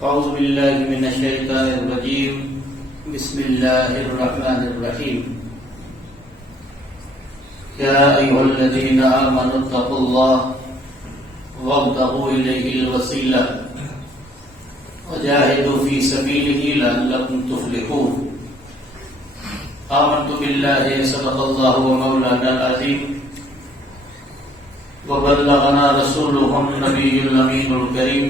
أعوذ بالله من الشيطان الرجيم بسم الله الرحمن الرحيم يا أيها الذين آمنوا اتقوا الله وابتغوا إليه الوسيلة وجاهدوا في سبيله لعلكم تفلحون آمنت بالله صدق الله ومولانا العظيم وبلغنا رسوله النبي الأمين الكريم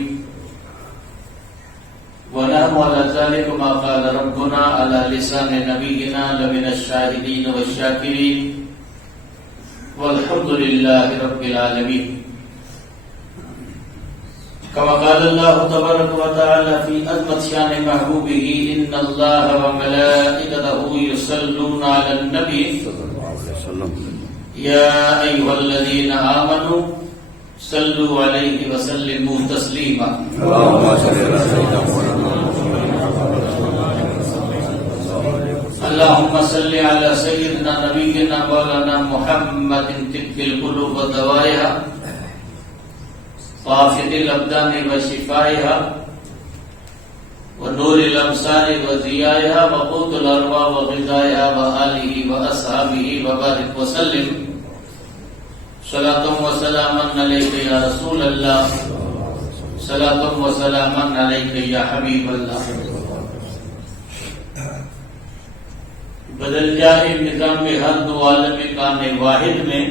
ونحن على ذلك ما قال ربنا على لسان نبينا لمن الشاهدين والشاكرين والحمد لله رب العالمين كما قال الله تبارك وتعالى في عظمة شان محبوبه إن الله وملائكته يصلون على النبي يا أيها الذين آمنوا صلوا عليه وسلموا تسليما اللهم صل على سيدنا اللهم صل على سيدنا نبينا مولانا محمد طب القلوب ودوائها وعافية الأبدان وشفائها ونور الأبصار وضيائها وقوت الأرواح وغذائها وآله وأصحابه وبارك وسلم صلاة وسلاما عليك يا رسول الله صلاة وسلاما عليك يا حبيب الله بدل جائے نظام ہر دو عالم کان واحد میں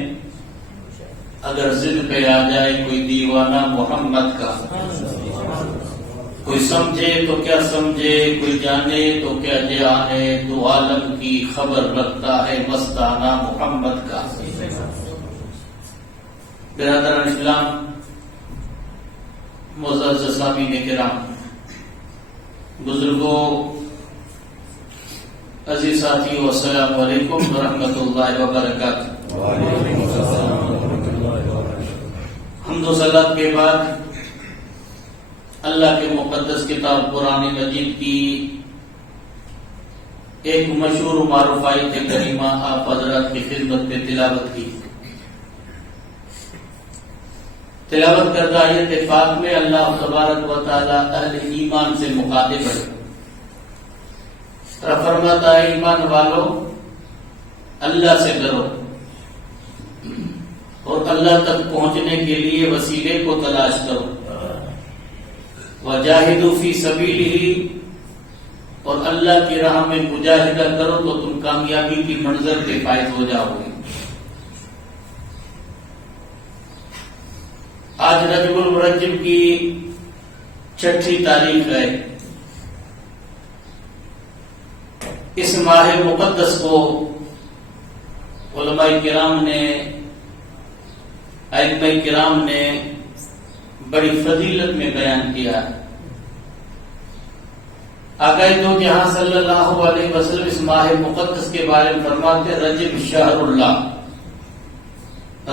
اگر ضد پہ آ جائے کوئی دیوانہ محمد کا، کوئی سمجھے تو کیا سمجھے، کوئی جانے تو کیا جانے، دو عالم کی خبر رکھتا ہے مستانہ محمد کا۔ برادران اسلام، معزز سامعین کرام، بزرگوں، عزیز ساتھیو، السلام علیکم ورحمۃ اللہ وبرکاتہ۔ حمد و صلات کے بعد اللہ کے مقدس کتاب قرآن مجید کی ایک مشہور و معروف آیت کریمہ آپ حضرات کی خدمت میں تلاوت کی۔ تلاوت کردہ آیت پاک میں اللہ تبارک و تعالی اہل ایمان سے مخاطب ہے اور فرماتا ہے ایمان والو اللہ سے ڈرو اور اللہ تک پہنچنے کے لیے وسیلے کو تلاش کرو، وجاہدوا فی سبیلہ، اور اللہ کی راہ میں مجاہدہ کرو تو تم کامیابی کی منزل کے فائز ہو جاؤ گے۔ آج رجب المرجب کی 6ٹھی تاریخ ہے۔ اس ماہ مقدس کو علماء کرام نے، ائمہ کرام نے بڑی فضیلت میں بیان کیا۔ آقا دو جہاں صلی اللہ علیہ وسلم اس ماہ مقدس کے بارے میں فرماتے رجب شہر اللہ،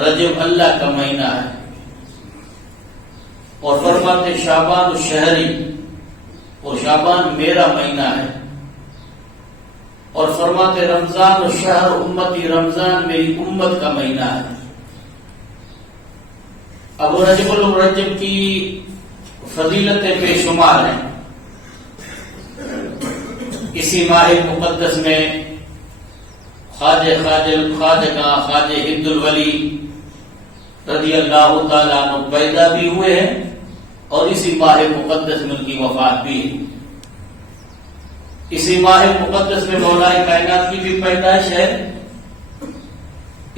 رجب اللہ کا مہینہ ہے، اور فرماتے شعبان الشہری، اور شعبان میرا مہینہ ہے، اور فرماتے رمضان الشہر امتی، رمضان میری امت کا مہینہ ہے۔ اب رجب المرجب کی فضیلتیں بے شمار ہیں۔ اسی ماہ مقدس میں خواجہ ہند الولی رضی اللہ تعالیٰ عنہ پیدا بھی ہوئے ہیں، اور اسی ماہ مقدس میں ان کی وفات بھی ہے۔ اسی ماہ مقدس میں مولا کائنات کی بھی پیدائش ہے،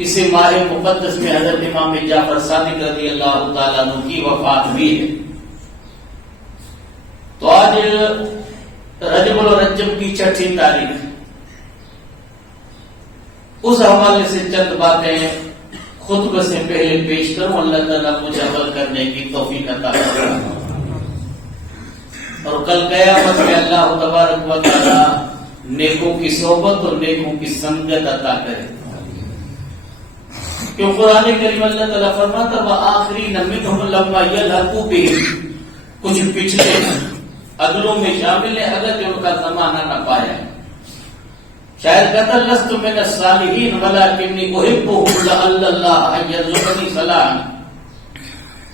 اسی ماہ مقدس میں حضرت امام جعفر صادق رضی اللہ تعالیٰ عنہ کی وفات بھی ہے۔ تو آج رجب الرجب کی 6ٹھی تاریخ، اس حوالے سے چند باتیں خطبہ سے پہلے پیش کروں، اللہ تعالیٰ مجھے عمل کرنے کی توفیق عطا فرمائے، اور کل قیامت میں اللہ تبارک و تعالی نیکوں کی صحبت اور نیکوں کی سنگت عطا کرے۔ کیوں قرآن کریم اللہ تعالیٰ فرماتا وآخرین منہم لما یلحقوا بہم، کچھ پچھلے اگلوں میں شامل ہیں اگر جو ان کا زمانہ نہ پایا۔ شاید کہتا لست من الصالحین ولکنی احبهم لعل اللہ ان یرزقنی صلاحا،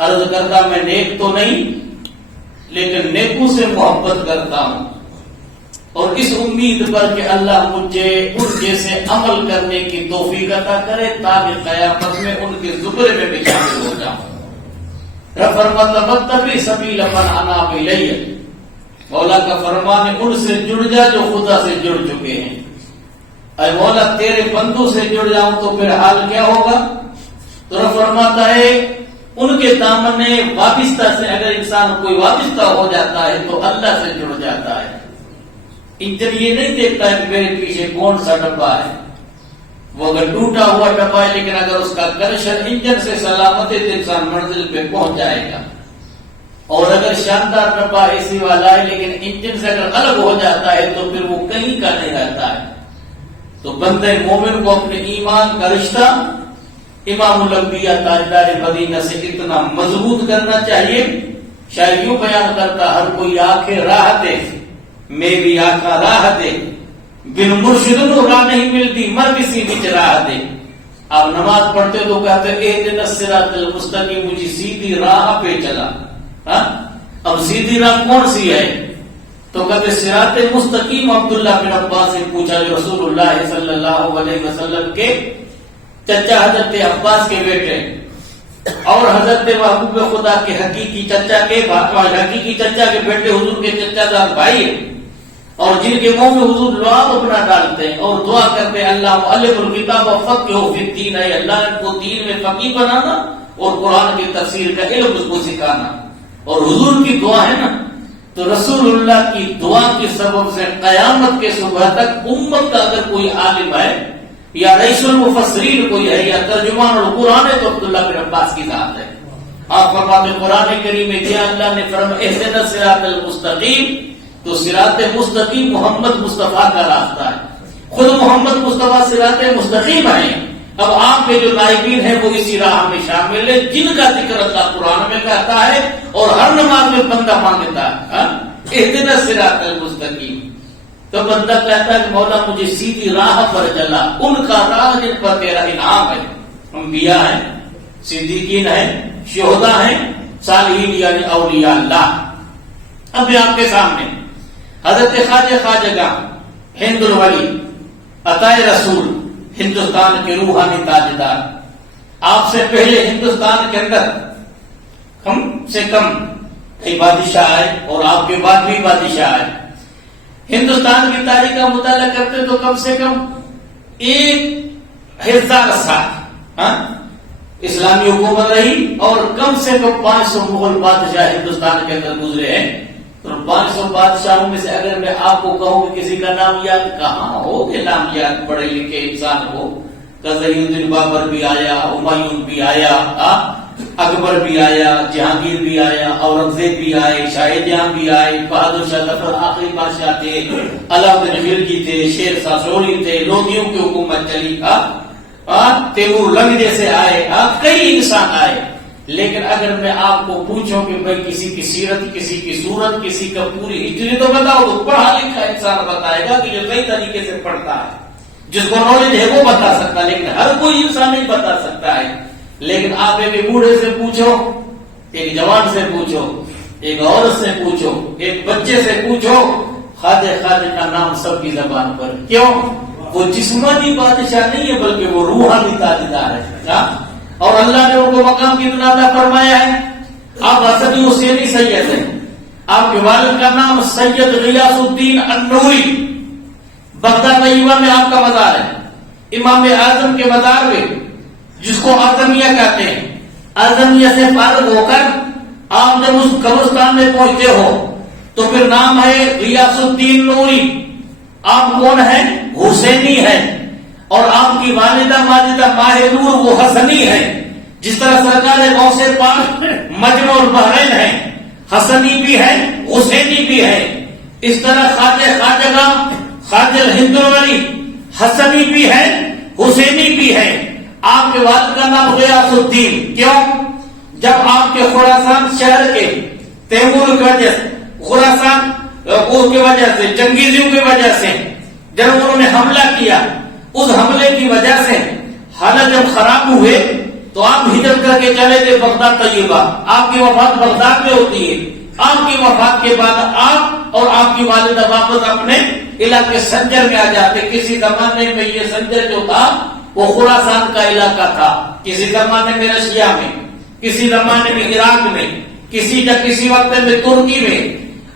عرض کرتا میں نیک تو نہیں لیکن نیکوں سے محبت کرتا ہوں، اور اس امید پر کہ اللہ مجھے ان جیسے عمل کرنے کی توفیق عطا کرے تاکہ قیامت میں ان کے زمرے میں بھی شامل ہو جاؤں۔ رب فرماتا واتبع سبیل من اناب الی، مولا کا فرمان ہے ان سے جڑ جا جو خدا سے جڑ چکے ہیں۔ اے مولا تیرے بندوں سے جڑ جاؤں تو پھر حال کیا ہوگا؟ تو رب فرماتا ہے ان کے دامن وابستہ سے اگر انسان کوئی وابستہ ہو جاتا ہے تو اللہ سے جڑ جاتا ہے۔ انجن یہ نہیں دیکھتا ہے کہ میرے پیچھے کون سا ڈبہ ہے، وہ اگر ٹوٹا ہوا ڈبہ ہے لیکن اگر اس کا کنیکشن انجن سے سلامت ہے تو انسان منزل پہ پہنچ جائے گا، اور اگر شاندار ڈبہ اے سی والا ہے لیکن انجن سے اگر الگ ہو جاتا ہے تو پھر وہ کہیں کا نہیں رہتا ہے۔ تو بندے مومن کو اپنے ایمان کا رشتہ امام الانبیاء تاجدار مدینہ سے اتنا مضبوط کرنا چاہیے۔ شاید یوں بیان کرتا ہر کوئی آنکھیں راہ دے، میری آنکھاں راہ دے، بن مرشد نو راہ نہیں ملتی مر کسی بچ راہ دے۔ آپ نماز پڑھتے تو کہتے اہدنا الصراط المستقیم، مجھے سیدھی راہ پہ چلا۔ اب سیدھی راہ کون سی ہے؟ تو کہتے صراط مستقیم۔ عبداللہ بن عباس سے پوچھا جو رسول اللہ صلی اللہ علیہ وسلم کے چچا حضرت عباس کے بیٹے اور حضرت محبوب خدا کے حقیقی چچا کے بیٹے حضور کے چچا دار بھائی، اور جن کے منہ میں حضور لعاب اپنا ڈالتے ہیں اور دعا کرتے ہیں اللہ مؤلف الکتاب وفقہ فی الدین، ہے اللہ ان کو دین میں فقیہ بنانا اور قرآن کی تفسیر کا علم اس کو سکھانا۔ اور حضور کی دعا ہے نا، تو رسول اللہ کی دعا کے سبب سے قیامت کے صبح تک امت کا اگر کوئی عالم ہے یا رئیس المفسرین کوئی ہے یا ترجمان القرآن ہے تو عبداللہ بن عباس کی ذات ہے۔ آپ فرماتے قرآن کریم میں دیا اللہ نے فرمایا اہدنا الصراط المستقیم، تو صراط مستقیم محمد مصطفیٰ کا راستہ ہے، خود محمد مصطفیٰ صراط مستقیم ہے۔ اب آپ کے جو نائبین ہیں وہ اسی راہ میں شامل ہے جن کا ذکر اللہ قرآن میں کہتا ہے اور ہر نماز میں بندہ مانگتا ہے اہدنا الصراط المستقیم۔ تو بندہ کہتا ہے کہ مولا مجھے سیدھی راہ پر چلا، ان کا راہ جن پر تیرا انعام ہے۔ انبیاء ہیں، صدیقین ہیں، شہداء ہیں، صالحین یعنی اولیاء اللہ۔ اب میں آپ کے سامنے حضرت خواجہ ہند الولی عطائے رسول، ہندوستان کے روحانی تاجدار، آپ سے پہلے ہندوستان کے اندر کم سے کم کئی بادشاہ آئے اور آپ کے بعد بھی بادشاہ آئے۔ ہندوستان کی تاریخ کا مطالعہ کرتے تو کم سے کم 1000 سال اسلامی حکومت رہی اور کم سے کم 500 مغل بادشاہ ہندوستان کے اندر گزرے ہیں۔ تو 500 بادشاہوں میں سے اگر میں آپ کو کہوں کہ کسی کا نام یاد کہاں ہو کہ نام یاد پڑھے لکھے انسان ہو، قزوین الدین بابر بھی آیا، ہمایوں بھی آیا، اکبر بھی آیا، جہانگیر بھی آیا، اورنگزیب بھی آئے، شاہ جہاں بھی آئے، بہادر شاہ ظفر آخری بادشاہ تھے، علاؤدین خلجی تھے، شیر شاہ سوری تھے، لودھیوں کی حکومت چلی، تیمور لنگ جیسے آئے، کئی انسان آئے۔ لیکن اگر میں آپ کو پوچھوں کہ بھائی کسی کی سیرت، کسی کی صورت، کسی کا پوری ہسٹری تو بتاؤ، تو پڑھا لکھا انسان بتائے گا کہ جو کئی طریقے سے پڑھتا ہے، جس کو نالج ہے وہ بتا سکتا ہے، لیکن ہر کوئی انسان نہیں بتا سکتا ہے۔ لیکن آپ ایک بوڑھے سے پوچھو، ایک جوان سے پوچھو، ایک عورت سے پوچھو، ایک بچے سے پوچھو، خواجہ کا نام سب کی زبان پر۔ کیوں؟ وہ جسمانی بادشاہ نہیں ہے بلکہ وہ روحانی تاجدار ہے، اور اللہ نے ان کو مقام کی عطا فرمایا ہے۔ آپ حسن حسینی سید ہیں، آپ کے والد کا نام سید غیاث الدین النوری، بغداد طیبہ میں آپ کا مزار ہے۔ امام اعظم کے مزار میں جس کو اعظمیہ کہتے ہیں، اعظمیہ سے فارغ ہو کر آپ جب اس قبرستان میں پہنچتے ہو تو پھر نام ہے غیاث الدین نوری۔ آپ کون ہیں؟ حسینی ہیں، اور آپ کی والدہ ماجدہ ماہ نور وہ حسنی ہے۔ جس طرح سرکار غوث پاک مجمع البحرین ہے، حسنی بھی ہے حسینی بھی ہے، اس طرح خواجہ ہند الولی حسنی بھی ہے حسینی بھی ہے۔ آپ کے والد کا نام غیاث الدین۔ کیوں؟ جب آپ کے خراسان شہر کے تیمور کی وجہ سے، خراسان کی وجہ سے، چنگیزیوں کی وجہ سے جب انہوں نے حملہ کیا، اس حملے کی وجہ سے حالت جب خراب ہوئے تو آپ ہجرت کر کے چلے تھے بغداد طیبہ۔ آپ کی وفات بغداد میں ہوتی ہے، آپ کی وفات کے بعد آپ اور آپ کی والدہ واپس اپنے علاقے سنجر میں آ جاتے. کسی زمانے میں یہ سنجر جو تھا وہ خراسان کا علاقہ تھا, کسی زمانے میں رشیا میں, کسی زمانے میں عراق میں, کسی وقت میں ترکی میں,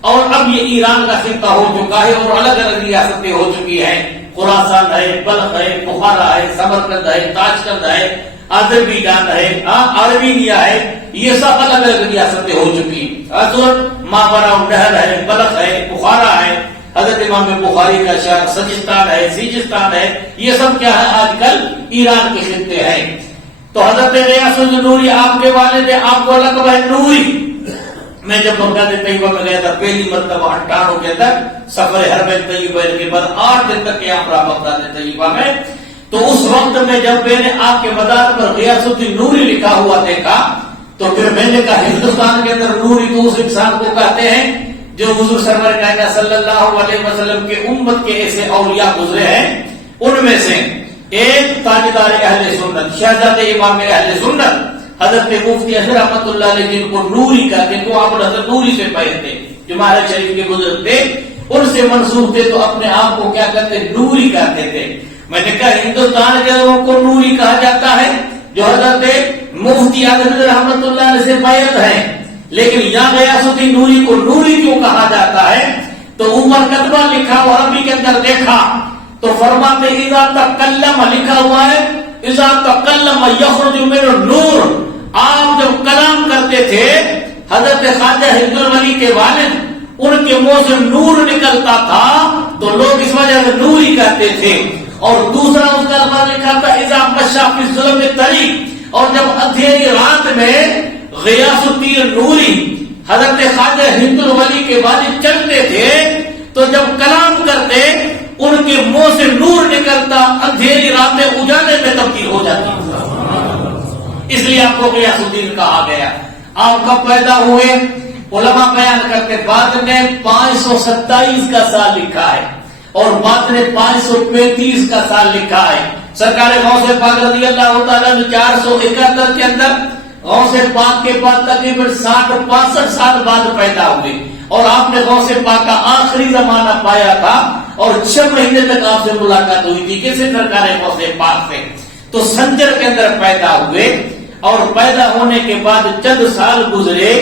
اور اب یہ ایران کا خطہ ہو چکا ہے اور الگ الگ ریاستیں ہو چکی ہیں. خراسان ہے, بلخ ہے, بخارا ہے, سمرقند ہے, تاشقند ہے, آذربائیجان ہے, آرمینیا ہے, یہ سب الگ الگ ریاستیں ہو چکی ہیں. ماورا النہر ہے, بلخ ہے, بخارا ہے, حضرت امام بخاری کا شہر سجستان ہے, سیجستان ہے, یہ سب کیا ہے آج کل ایران کے خطے ہیں. تو حضرت غیاث الدین نوری آپ کے والد ہیں, آپ کو لقب ہے نوری. میں جب بغداد طیبہ میں گیا تھا پہلی مرتبہ 98 کے اندر سفر حرم طیبہ کے بعد 8 دن تک قیام رہا بغداد طیبہ میں, تو اس وقت میں جب میں نے آپ کے مزار پر غیاث الدین نوری لکھا ہوا دیکھا تو پھر میں نے کہا ہندوستان کے اندر نوری تو اس انسان کو کہتے ہیں جو حضور سرور کائنات صلی اللہ علیہ وسلم کے امت کے ایسے اولیاء گزرے ہیں. ان میں سے ایک تاجدار اہل سنت, شہزادے امام اہل سنت حضرت مفتی اظہر رحمۃ اللہ علیہ, جن کو نوری کہتے ہیں, وہ آپ حضرت نوری سے پہلے تھے, جو مہاراج شریف کے بزرگ تھے, ان سے منسوب تھے, تو اپنے آپ کو کیا کہتے ہیں نوری کہتے تھے. میں نے کہا ہندوستان کے لوگوں کو نوری کہا جاتا ہے جو حضرت مفتی اظہر رحمۃ اللہ علیہ سے بیعت ہے, لیکن یہاں غیاث الدین نوری کو نوری کیوں کہا جاتا ہے؟ تو عمر کتبہ لکھا ہوا عربی کے اندر دیکھا تو فرماتے اذا تکلم لکھا ہوا ہے, اذا تکلم یخرج من النور. آپ جب کلام کرتے تھے حضرت خواجہ ہند الولی کے والد, ان کے منہ سے نور نکلتا تھا تو لوگ اس وجہ سے نوری کہتے تھے. اور دوسرا اس کا الفاظ لکھا تھا اذا مشى فی الظلم الطریق, اور جب اندھیری رات میں غیاث الدین نوری حضرت خواجہ ہند الولی کے والد چلتے تھے تو جب کلام کرتے ان کے منہ سے نور نکلتا, اندھیری راتیں اجالے میں تبدیل ہو جاتی. اس لیے آپ کو غیاث الدین کہا گیا. آپ کب پیدا ہوئے علماء بیان کرتے, بعد نے 527 کا سال لکھا ہے اور بعد نے 535 کا سال لکھا ہے. سرکار غوث پاک رضی اللہ تعالیٰ نے 471 کے اندر غوث پاک کے بعد تقریباً 60-65 سال بعد پیدا ہوئے, اور آپ نے غوث پاک کا آخری زمانہ پایا تھا اور 6 مہینے تک آپ سے ملاقات ہوئی تھی. کیسے سرکار غوث پاک سے؟ تو سنجر کے اندر پیدا ہوئے, اور پیدا ہونے کے بعد چند سال گزرے,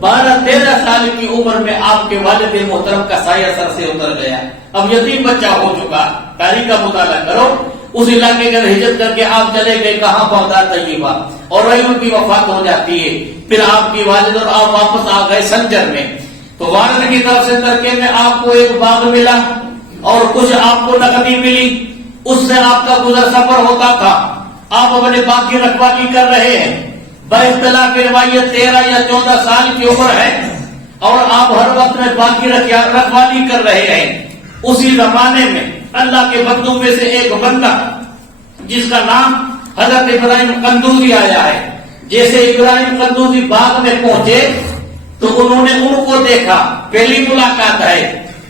12-13 سال کی عمر میں آپ کے والد محترم کا سایہ سر سے اتر گیا. اب یتیم بچہ ہو چکا, تاریخ کا مطالعہ کرو. اس علاقے کا ہجرت کر کے آپ چلے گئے کہاں, بغداد طیبہ, اور وہیں ان کی وفات ہو جاتی ہے. پھر آپ کی والد اور آپ واپس آ گئے سنجر میں. تو والد کی طرف سے ترکے میں آپ کو ایک باغ ملا اور کچھ آپ کو نقدی ملی, اس سے آپ کا گزر سفر ہوتا تھا. آپ اپنے باغ کی رکھوالی کر رہے ہیں, باختلاف روایت 13 یا 14 سال کی عمر ہے, اور آپ ہر وقت میں باغ کی رکھوالی کر رہے ہیں. اسی زمانے میں اللہ کے بندوں میں سے ایک بندہ جس کا نام حضرت ابراہیم قندوزی آیا ہے. جیسے ابراہیم قندوزی باغ میں پہنچے تو انہوں نے ان کو دیکھا, پہلی ملاقات ہے.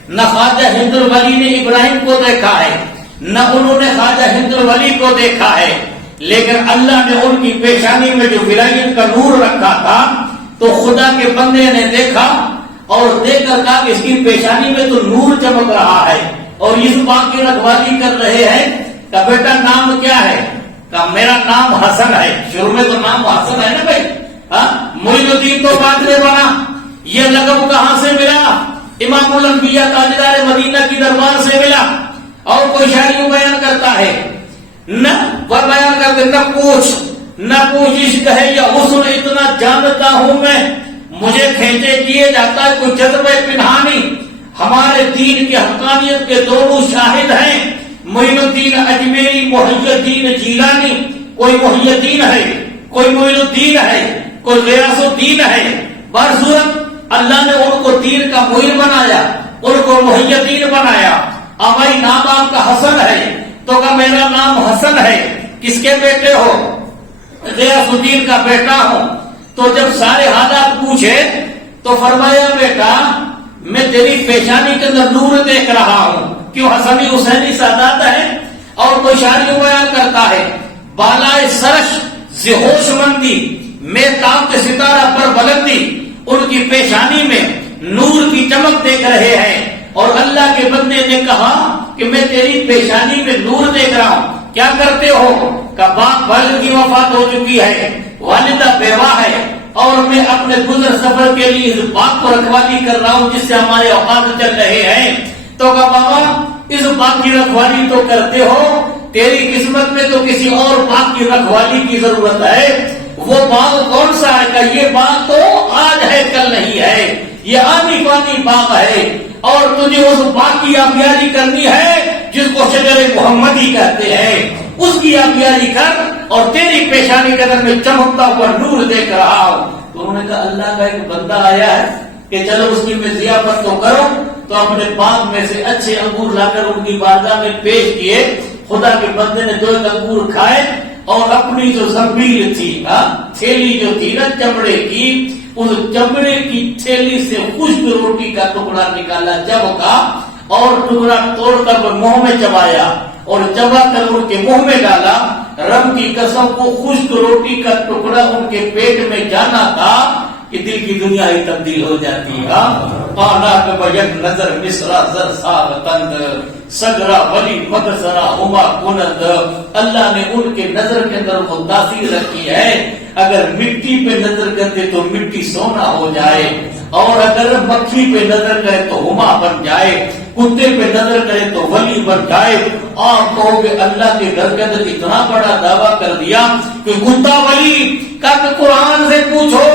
نہ خواجہ ہند الولی نے ابراہیم کو دیکھا ہے, نہ انہوں نے خواجہ ہند الولی کو دیکھا ہے, لیکن اللہ نے ان کی پیشانی میں جو ولایت کا نور رکھا تھا تو خدا کے بندے نے دیکھا اور دیکھ کر کہا کہ اس کی پیشانی میں تو نور چمک رہا ہے اور اس باغ کی رکھوالی کر رہے ہیں. کہ بیٹا نام کیا ہے؟ کہ میرا نام حسن ہے. شروع میں تو نام حسن ہے نا بھائی, معین الدین تو بعد میں بنا. یہ لقب کہاں سے ملا؟ امام الانبیاء تاجدار مدینہ کی دربار سے ملا. اور کوئی شاعر یوں بیان کرتا ہے, نہ بیان کرتے نہ پوچھ عشق ہے یا حسن اتنا جانتا ہوں میں, مجھے کھینچے کیے جاتا ہے کوئی جذبہ پنہانی. ہمارے دین کی حقانیت کے دونوں شاہد ہیں, معین الدین اجمیری, محی الدین جیلانی. کوئی محی الدین ہے, کوئی معین الدین ہے, کوئی غیاث الدین ہے. برصورت اللہ نے ان کو دین کا معین بنایا, ان کو محی الدین بنایا. بھائی نام آپ کا حسن ہے تو کہ میرا نام حسن ہے. کس کے بیٹے ہو؟ غیاث الدین کا بیٹا ہوں. تو جب سارے حالات پوچھے تو فرمایا بیٹا میں تیری پیشانی کے اندر نور دیکھ رہا ہوں. کیوں حسنی حسینی سادات ہے. اور کوئی شاعر یوں بیان کرتا ہے, بالائے سرش ز ہوش مندی میں تاب ستارہ پر بلندی. ولی ان کی پیشانی میں نور کی چمک دیکھ رہے ہیں، اور اللہ کے بندے نے کہا کہ میں تیری پیشانی میں نور دیکھ رہا ہوں، کیا کرتے ہو؟ کہ باپ والد کی وفات ہو چکی ہے، والدہ بیوہ ہے، اور میں اپنے گزر سفر کے لیے اس باغ کو رکھوالی کر رہا ہوں جس سے ہمارے اوقات چل رہے ہیں۔ تو کہا بابا اس باغ کی رکھوالی تو کرتے ہو، تیری قسمت میں تو کسی اور باغ کی رکھوالی کی ضرورت ہے۔ وہ باغ کون سا ہے؟ کہ یہ باغ تو آج ہے کل نہیں ہے، یہ آنی فانی باغ ہے، اور تجھے اس باغ کی آبیاری کرنی ہے جس کو شجر محمدی کہتے ہیں، اس کی آبیاری کر، اور تیری پیشانی کے اندر میں چمکتا ہوا نور دیکھ رہا ہوں۔ تو انہوں نے کہا اللہ کا ایک بندہ آیا ہے کہ چلو اس کی میں ضیافت تو کرو، تو اپنے باغ میں سے اچھے انگور لا کر ان کی بارگاہ میں پیش کیے۔ خدا کے بندے نے 2 انگور کھائے، اور اپنی جو زنبیل تھی، تھیلی جو تھی نا چمڑے کی، اس چمڑے کی تھیلی سے خشک روٹی کا ٹکڑا نکالا، چبکا، اور ٹکڑا توڑ کر منہ میں چبایا، اور چبا کر ان کے منہ میں ڈالا۔ رب کی قسم کو خشک روٹی کا ٹکڑا ان کے پیٹ میں جانا تھا کہ دل کی دنیا ہی تبدیل ہو جاتی ہے۔ پانا یک نظر مصرا زر ساغ تند سگرا ولی مغزرا ہما کند۔ اللہ نے ان کے نظر کے اندر وہ تاثیر رکھی ہے، اگر مٹی پہ نظر کرتے تو مٹی سونا ہو جائے، اور اگر مکھی پہ نظر کرے تو ہما بن جائے، کتے پہ نظر کرے تو ولی بن جائے۔ آپ کہو کہ اللہ کے گھر کے اندر اتنا بڑا دعویٰ کر دیا کہ کتا ولی کا، قرآن سے پوچھو،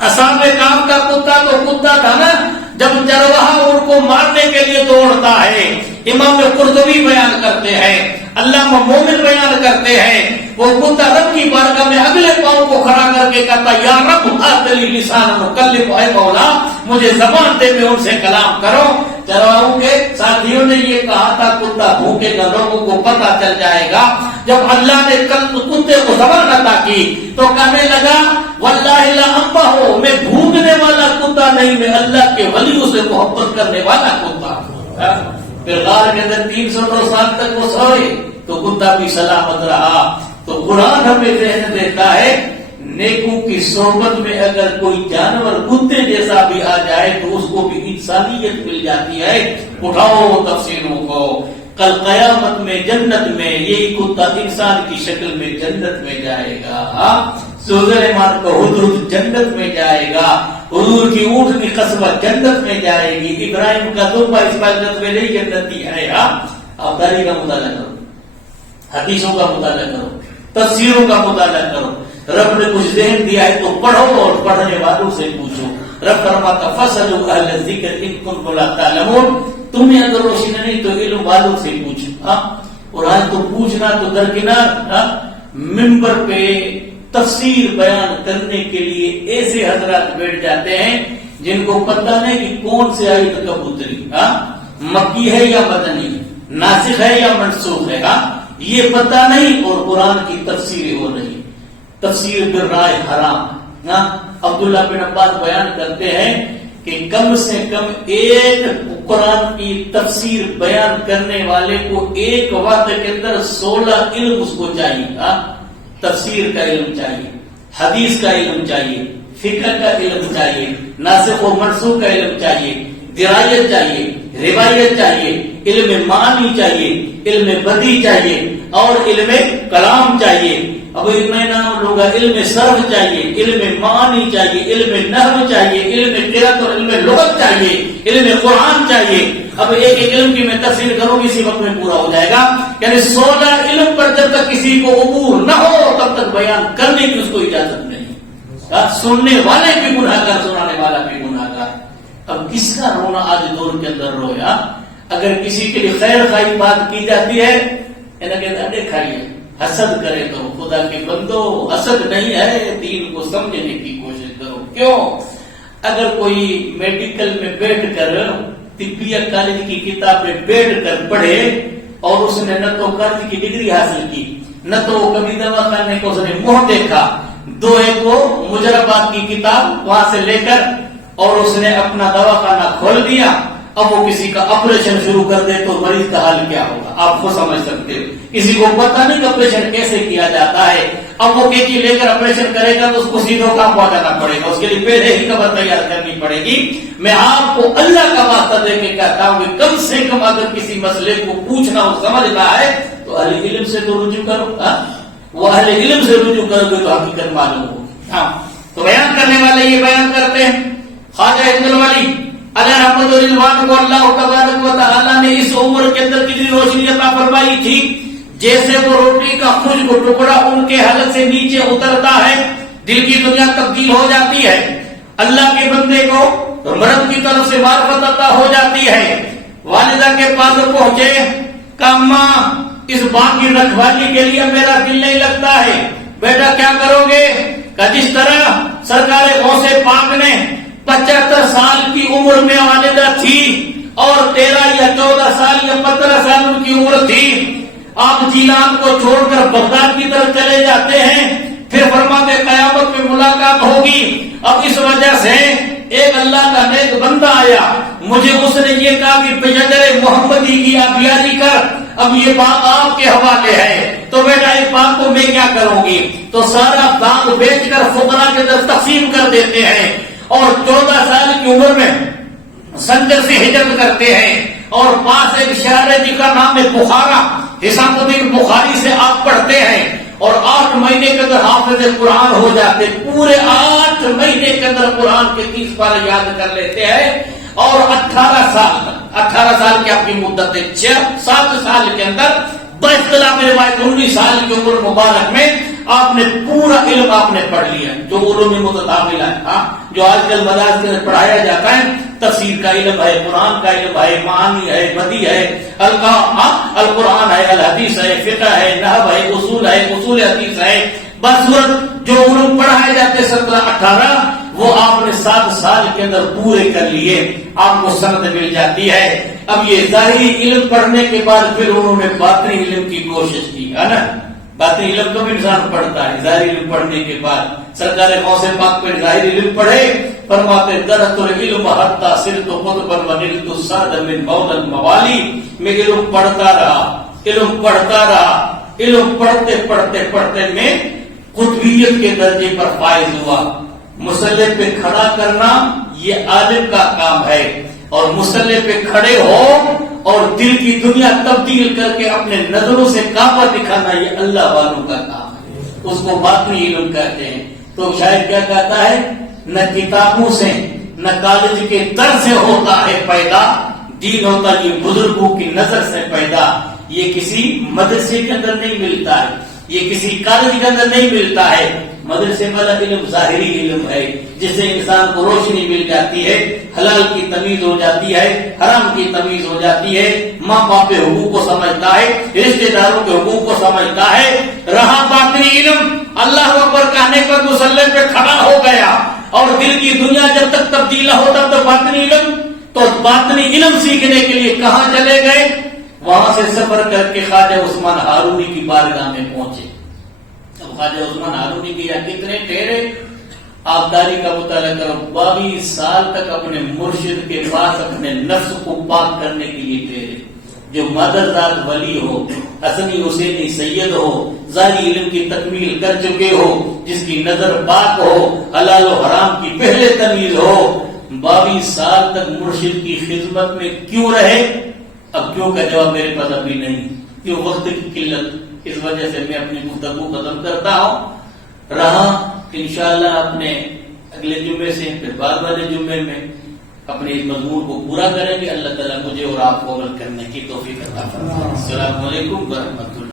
اصحاب کہف کا کتا تو کتا تھا نا، جب چرواہا ان کو مارنے کے لیے دوڑتا ہے۔ امام قرطبی بیان کرتے ہیں، علامہ مومن بیان کرتے ہیں، وہ کتا رب کی بارگاہ میں اگلے پاؤں کو کھڑا کر کے کہتا یا رب آتلی لسان مکلم، اے مولا مجھے زبان دے، میں ان سے کلام کرو۔ چرواہوں کے ساتھیوں نے یہ کہا تھا کتا بھوکے گا، لوگوں کو پتہ چل جائے گا۔ جب اللہ نے کتے کو زبان عطا کی تو کہنے لگا واللہ لا انبہ، میں بھوکنے والا کتا نہیں، میں اللہ کے ولیوں سے محبت کرنے والا کتا ہوں۔ پھر غار کے اندر 309 سال تک وہ سوئے تو کتا بھی سلامت رہا۔ تو قرآن ہمیں ذہن دیتا ہے نیکوں کی صحبت میں اگر کوئی جانور کتے جیسا بھی آ جائے تو اس کو بھی انسانیت مل جاتی ہے۔ اٹھاؤ تفسیروں کو، کل قیامت میں جنت میں یہی کتا انسان کی شکل میں جنت میں جائے گا۔ سلیمان کو حضور جنت میں جائے گا، حضور کی اونٹ کی قصبہ جنت میں جائے گی، ابراہیم کا دمبا اسماعیل جنت میں نہیں جنتی ہے۔ آپ داری کا مطالعہ کرو، حدیثوں کا مطالعہ کرو، تفسیروں کا مطالعہ کرو۔ رب نے کچھ ذہن دیا ہے تو پڑھو اور پڑھنے والوں سے پوچھو۔ رب فرماتا فاسألوا اہل الذکر ان کنتم لا تعلمون، تمہیں اگر روشنی نہیں تو علم والوں سے پوچھو۔ اور آج تو پوچھنا تو درکنار، منبر پہ تفسیر بیان کرنے کے لیے ایسے حضرات بیٹھ جاتے ہیں جن کو پتہ نہیں کہ کون سے آیت کب اتری، مکی ہے یا مدنی، ناسخ ہے یا منسوخ ہے، یہ پتہ نہیں، اور قرآن کی تفسیر ہو رہی، تفسیر بالرائے حرام۔ عبداللہ بن عباس بیان کرتے ہیں کہ کم سے کم ایک قرآن کی تفسیر بیان کرنے والے کو ایک وقت کے اندر 16 علم اس کو چاہیے۔ تفسیر کا علم چاہیے، حدیث کا علم چاہیے، فقہ کا علم چاہیے، ناسخ و منسوخ کا علم چاہیے، درایت چاہیے، روایت چاہیے، علم معنی چاہیے، علم بدی چاہیے، اور علم کلام چاہیے۔ اب علم نام لوگا، علم صرف چاہیے، علم معنی چاہیے، علم نحو چاہیے، علم قرأت اور علم لغت چاہیے، علم قرآن چاہیے۔ اب ایک ایک علم کی میں تفصیل کروں گی، اسی وقت میں پورا ہو جائے گا۔ یعنی 16 علم پر جب تک کسی کو عبور نہ ہو تب تک بیان کرنے کی اس کو اجازت نہیں۔ سننے والے بھی گناہ گار، سنانے والا بھی گناہ گار۔ اب کس کا رونا آج دور کے اندر رویا؟ اگر کسی کے لیے خیر خواہی بات کی جاتی ہے، انڈے کھائیے، حسد کرے تو خدا کے بندو حسد نہیں ہے، دین کو سمجھنے کی کوشش کرو۔ کیوں؟ اگر کوئی میڈیکل میں بیٹھ کر، طبیہ کالج کی کتاب میں بیٹھ کر پڑھے اور اس نے نہ تو قرض کی ڈگری حاصل کی، نہ تو کبھی دوا خانے کو اس نے منہ دیکھا، دو ایک کو مجربات کی کتاب وہاں سے لے کر اور اس نے اپنا دوا خانہ کھول دیا اب وہ کسی کا آپریشن شروع کر دے تو مریض کا حال کیا ہوگا آپ کو سمجھ سکتے ہو. کسی کو پتہ نہیں کہ آپریشن کیسے کیا جاتا ہے. اب وہ کینچی لے کر آپریشن کرے گا تو اس کو سیدھوں کام پہنچانا پڑے گا, اس کے لیے پہلے ہی خبر تیار کرنی پڑے گی. میں آپ کو اللہ کا واسطہ دے کے کہتا ہوں کہ کم سے کم اگر کسی مسئلے کو پوچھنا اور سمجھنا ہے تو اہل علم سے تو رجوع کرو. وہ اہل علم سے رجوع کرو گے تو حقیقت معلوم ہوگی. تو بیان کرنے والے یہ بیان کرتے ہیں خواجہ ہند الولی علیہ رحمت رضوان کو اللہ تبارک و تعالیٰ نے اس عمر کے اندر کتنی روشنی عطا فرمائی تھی. جیسے وہ روٹی کا خشک ٹکڑا ان کے حلق سے نیچے اترتا ہے, دل کی دنیا تبدیل ہو جاتی ہے. اللہ کے بندے کو مرد کی طرف سے معرفت عطا ہو جاتی ہے. والدہ کے پاس پہنچے کہ ماں اس باغ کی رکھوالی کے لیے میرا دل نہیں لگتا ہے, بیٹا کیا کرو گے؟ کہ جس طرح سرکار غوث پاک نے 75 سال کی عمر میں والدہ تھی اور 13 یا 14 سال یا 15 سال ان کی عمر تھی, آپ جیلان کو چھوڑ کر بغداد کی طرف چلے جاتے ہیں, پھر فرماتے قیامت میں ملاقات ہوگی. اب اس وجہ سے ایک اللہ کا نیک بندہ آیا, مجھے اس نے یہ کہا کہ بشجر محمدی کی آپ یاری کر, اب یہ باغ آپ کے حوالے ہے. تو بیٹا ایک باغ کو میں کیا کروں گی؟ تو سارا باغ بیچ کر فقراء کے اندر تقسیم کر دیتے ہیں اور 14 سال کی عمر میں سنجر سے ہجرت کرتے ہیں اور پاس ایک شہر ہے جس کا نام ہے بخارا, حسام الدین بخاری سے آپ پڑھتے ہیں اور 8 مہینے کے اندر حافظ قرآن ہو جاتے. پورے 8 مہینے کے اندر قرآن کے 30 پارے یاد کر لیتے ہیں اور 18 سال کی آپ کی مدت ہے. 7 سال کے اندر باختلاف روایت 19 سال کی عمر مبارک میں آپ نے پورا علم آپ نے پڑھ لیا, جو علوم متداخلہ ہے جو آج کل مدارس میں پڑھایا جاتا ہے. تفسیر کا علم ہے, قرآن کا علم ہے, معانی ہے, بدیع ہے, القرآن ہے, الحدیث ہے, فقہ ہے, نحو ہے, اصول حدیث ہے. بس جو علوم پڑھائے جاتے 17-18 وہ آپ نے 7 سال کے اندر پورے کر لیے, آپ کو سند مل جاتی ہے. اب یہ ظاہری علم پڑھنے کے بعد پھر انہوں نے باطنی علم کی کوشش کی ہے نا. باطنی علم تو بھی انسان پڑھتا ہے, ظاہری علم پڑھنے کے بعد سرکار غوث پاک پہ ظاہری علم پڑھے, فرماتے درت العلم حتی صرت قطبا ونلت السعد من مولى الموالی. میں علم پڑھتا رہا, علم پڑھتے پڑھتے میں قطبیت کے درجے پر فائز ہوا. مسلح پہ کھڑا کرنا یہ عالم کا کام ہے, اور مسلح پہ کھڑے ہو اور دل کی دنیا تبدیل کر کے اپنے نظروں سے کعبہ دکھانا یہ اللہ والوں کا کام ہے, اس کو باطنی علم کہتے ہیں. تو شاید کیا کہتا ہے, نہ کتابوں سے نہ کالج کے در سے ہوتا ہے پیدا, دین ہوتا یہ بزرگوں کی نظر سے پیدا. یہ کسی مدرسے کے اندر نہیں ملتا ہے, یہ کسی کالج کے اندر نہیں ملتا ہے. مدرسے والا علم ظاہری علم ہے جس سے انسان کو روشنی مل جاتی ہے, حلال کی تمیز ہو جاتی ہے, حرام کی تمیز ہو جاتی ہے, ماں باپ کے حقوق کو سمجھتا ہے, رشتے داروں کے حقوق کو سمجھتا ہے. رہا باطنی علم, اللہ اکبر کہنے پر مسلح پہ کھڑا ہو گیا اور دل کی دنیا جب تک تبدیل نہ ہوتا تو باطنی علم, تو باطنی علم سیکھنے کے لیے کہاں چلے گئے؟ وہاں سے سفر کر کے خواجہ عثمان ہارونی کی بارگاہ میں پہنچے. خواجہ عثمان ہارونی کے یہاں کتنے ٹھہرے؟ آپ تاریخ کا مطالعہ کرو, 22 سال تک اپنے مرشد کے پاس اپنے نفس کو پاک کرنے کے لیے ٹھہرے. جو مادر ذات ولی ہو, حسنی حسینی سید ہو, ظاہری علم کی تکمیل کر چکے ہو, جس کی نظر پاک ہو, حلال و حرام کی پہلے تمیز ہو, 22 سال تک مرشد کی خدمت میں کیوں رہے؟ اب کیوں کا جواب میرے پاس ابھی نہیں, کیوں وقت کی قلت. اس وجہ سے میں اپنی گفتگو ختم کرتا ہوں. رہا انشاءاللہ اپنے اگلے جمعے سے پھر بعد والے جمعے میں اپنے اس مضمون کو پورا کریں گے. اللہ تعالیٰ مجھے اور آپ کو عمل کرنے کی توفیق عطا فرمائے. السلام علیکم ورحمۃ اللہ.